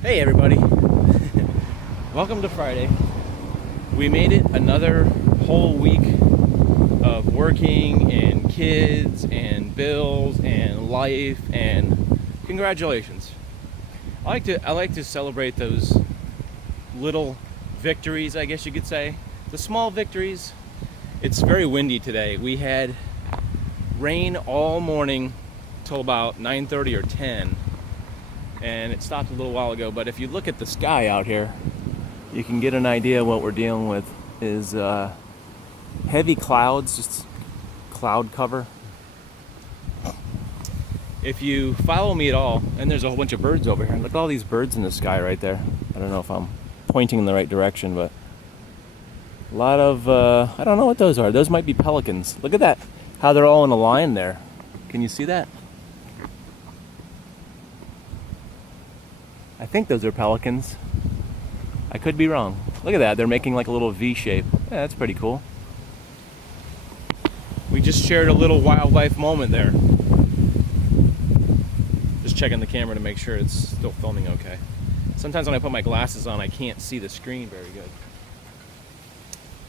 Hey everybody, welcome to Friday. We made it another whole week of working and kids and bills and life, and congratulations. I like to celebrate those little victories, I guess you could say. The small victories. It's very windy today. We had rain all morning till about 9:30 or 10. And it stopped a little while ago, but if you look at the sky out here, you can get an idea what we're dealing with is heavy clouds, just cloud cover. If you follow me at all, and there's a whole bunch of birds over here. Look at all these birds in the sky right there. I don't know if I'm pointing in the right direction, but a lot of, I don't know what those are. Those might be pelicans. Look at that, how they're all in a line there. Can you see that? I think those are pelicans. I could be wrong. Look at that, they're making like a little V shape. Yeah, that's pretty cool. We just shared a little wildlife moment there. Just checking the camera to make sure it's still filming okay. Sometimes when I put my glasses on, I can't see the screen very good.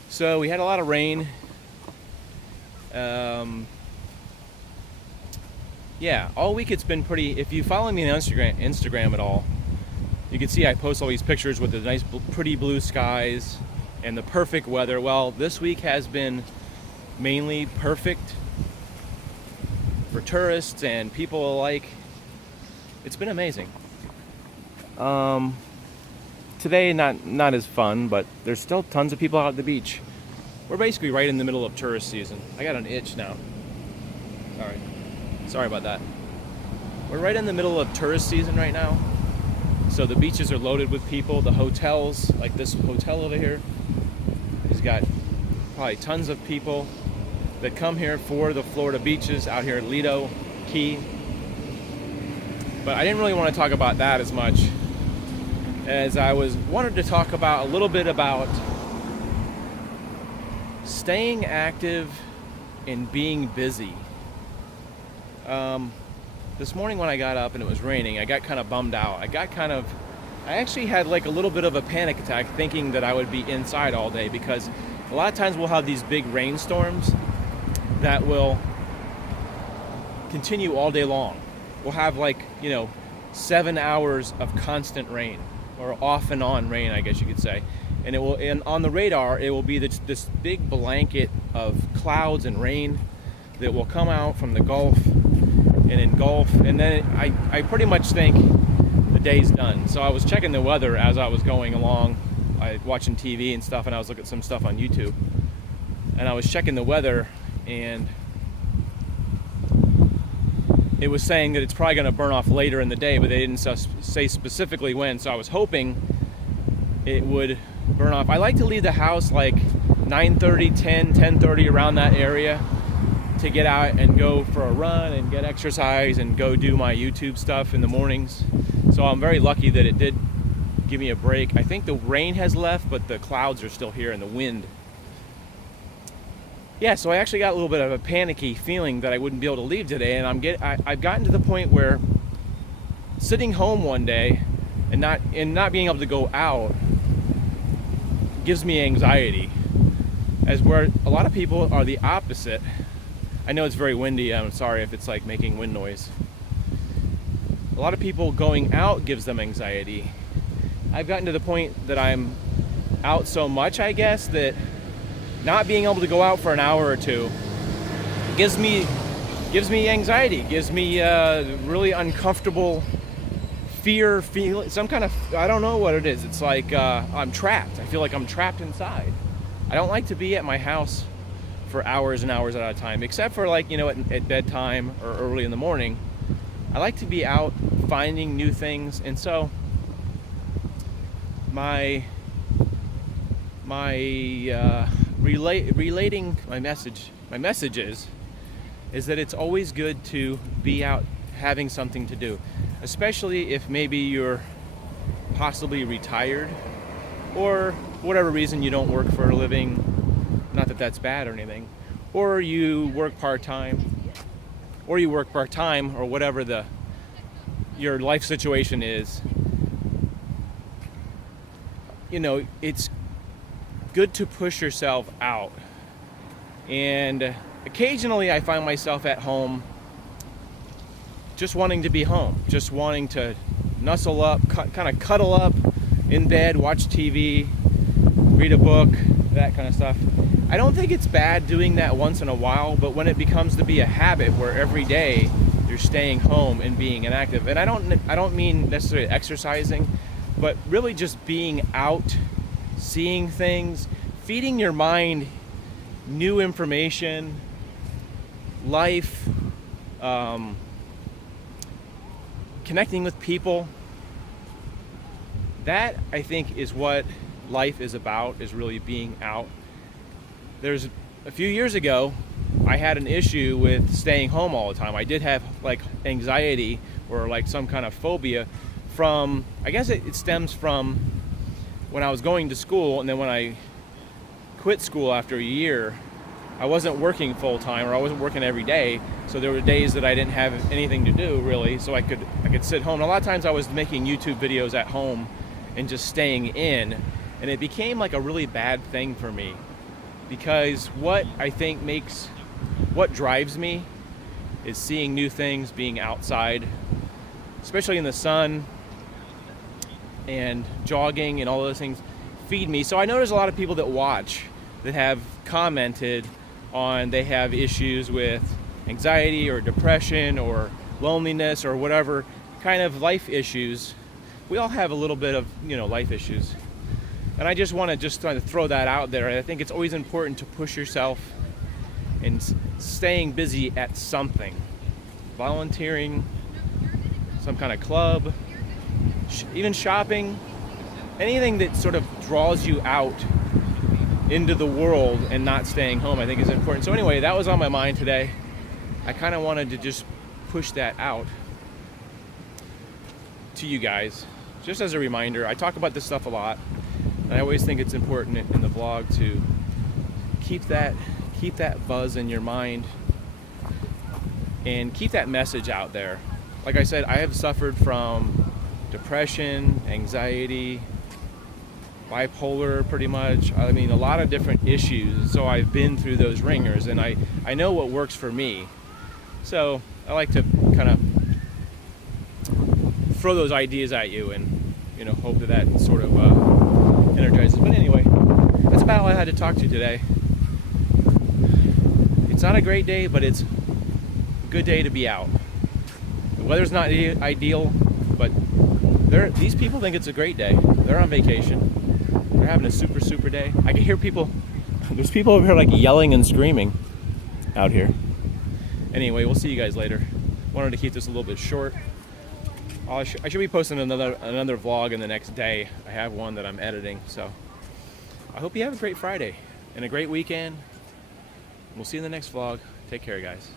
So we had a lot of rain. Yeah, all week it's been pretty. If you follow me on Instagram at all, you can see I post all these pictures with the nice, pretty blue skies and the perfect weather. Well, this week has been mainly perfect for tourists and people alike. It's been amazing. Today, not as fun, but there's still tons of people out at the beach. We're basically right in the middle of tourist season. I got an itch now. Sorry about that. We're right in the middle of tourist season right now. So the beaches are loaded with people. The hotels, like this hotel over here, has got probably tons of people that come here for the Florida beaches out here at Lido Key. But I didn't really want to talk about that as much as I wanted to talk about a little bit about staying active and being busy. This morning when I got up and it was raining, I got kind of bummed out. I actually had like a little bit of a panic attack thinking that I would be inside all day, because a lot of times we'll have these big rainstorms that will continue all day long. We'll have 7 hours of constant rain, or off and on rain, I guess you could say. And on the radar, it will be this big blanket of clouds and rain that will come out from the Gulf and engulf, and then I pretty much think the day's done. So I was checking the weather as I was going along, watching TV and stuff, and I was looking at some stuff on YouTube, and I was checking the weather, and it was saying that it's probably going to burn off later in the day, but they didn't say specifically when. So I was hoping it would burn off. I like to leave the house like 9:30, 10:30, around that area, to get out and go for a run and get exercise and go do my YouTube stuff in the mornings. So I'm very lucky that it did give me a break. I think the rain has left, but the clouds are still here and the wind. Yeah, so I actually got a little bit of a panicky feeling that I wouldn't be able to leave today, and I've gotten to the point where sitting home one day and not being able to go out gives me anxiety, as where a lot of people are the opposite. I know it's very windy. I'm sorry if it's like making wind noise. A lot of people going out gives them anxiety. I've gotten to the point that I'm out so much, I guess, that not being able to go out for an hour or two gives me anxiety, gives me really uncomfortable feeling, some kind of, I don't know what it is. It's like I'm trapped. I feel like I'm trapped inside. I don't like to be at my house for hours and hours at a time, except for at bedtime or early in the morning. I like to be out finding new things, and so my relating my message is that it's always good to be out having something to do, especially if maybe you're possibly retired, or whatever reason you don't work for a living. Not that that's bad or anything. Or you work part-time, or whatever your life situation is. it's good to push yourself out. And occasionally I find myself at home just wanting to be home, just wanting to nuzzle up, kind of cuddle up in bed, watch TV, read a book, that kind of stuff. I don't think it's bad doing that once in a while, but when it becomes to be a habit where every day you're staying home and being inactive, and I don't mean necessarily exercising, but really just being out, seeing things, feeding your mind new information, life, connecting with people. That, I think, is what life is about, is really being out. There's a few years ago, I had an issue with staying home all the time. I did have like anxiety or like some kind of phobia from, I guess it stems from when I was going to school, and then when I quit school after a year, I wasn't working full time, or I wasn't working every day, so there were days that I didn't have anything to do really, so I could sit home. And a lot of times I was making YouTube videos at home and just staying in, and it became like a really bad thing for me, because what drives me is seeing new things, being outside, especially in the sun, and jogging and all those things feed me. So I know there's a lot of people that watch that have commented on they have issues with anxiety or depression or loneliness or whatever kind of life issues. We all have a little bit of, life issues. And I just want to try to throw that out there. I think it's always important to push yourself and staying busy at something. Volunteering, some kind of club, even shopping, anything that sort of draws you out into the world and not staying home, I think is important. So anyway, that was on my mind today. I kind of wanted to just push that out to you guys, just as a reminder. I talk about this stuff a lot, and I always think it's important in the vlog to keep that buzz in your mind and keep that message out there. Like I said, I have suffered from depression, anxiety, bipolar, pretty much. I mean, a lot of different issues. So I've been through those ringers, and I know what works for me. So I like to kind of throw those ideas at you, and hope that sort of energizes. But anyway, that's about all I had to talk to today. It's not a great day, but it's a good day to be out. The weather's not ideal, but these people think it's a great day. They're on vacation. They're having a super, super day. I can hear people. There's people over here like yelling and screaming out here. Anyway, we'll see you guys later. Wanted to keep this a little bit short. I should be posting another vlog in the next day. I have one that I'm editing. So I hope you have a great Friday and a great weekend. We'll see you in the next vlog. Take care, guys.